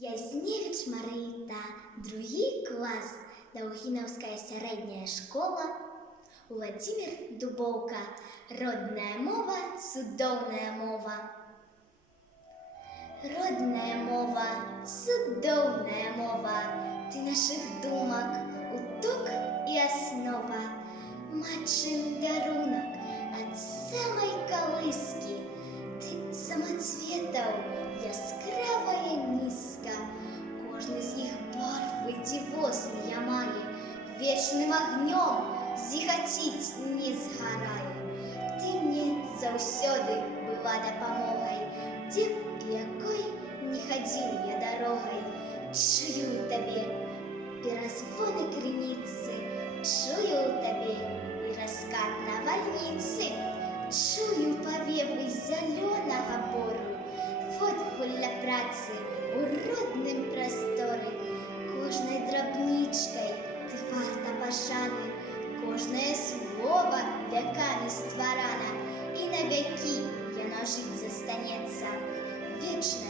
Ясневич Марыта, другі клас, Даўгінаўская сярэдняя школа, Владимир Дубоўка, родная мова, цудоўная мова. Родная мова, цудоўная мова, ты нашых думак, уток і аснова. Матчын дарунак ад самай калыскі, ты самацветаў яскравая нізка. Кожны з іх барвы дзівосныя мае, вечным агнём зіхаціць не згарае. Ты мне заўсёды была дапамогай, дзе б якой не хадзіў я дарогай. Чую ў табе перазвоны крыніцы, чую ў табе і раскат навальніцы, чую павевы зялёнага бору, водгулля працы у родным прасторы. Кожнай драбнічкай ты варта пашаны, кожнае слова вякамі стварана, і навякі яно жыць застанецца. Вечна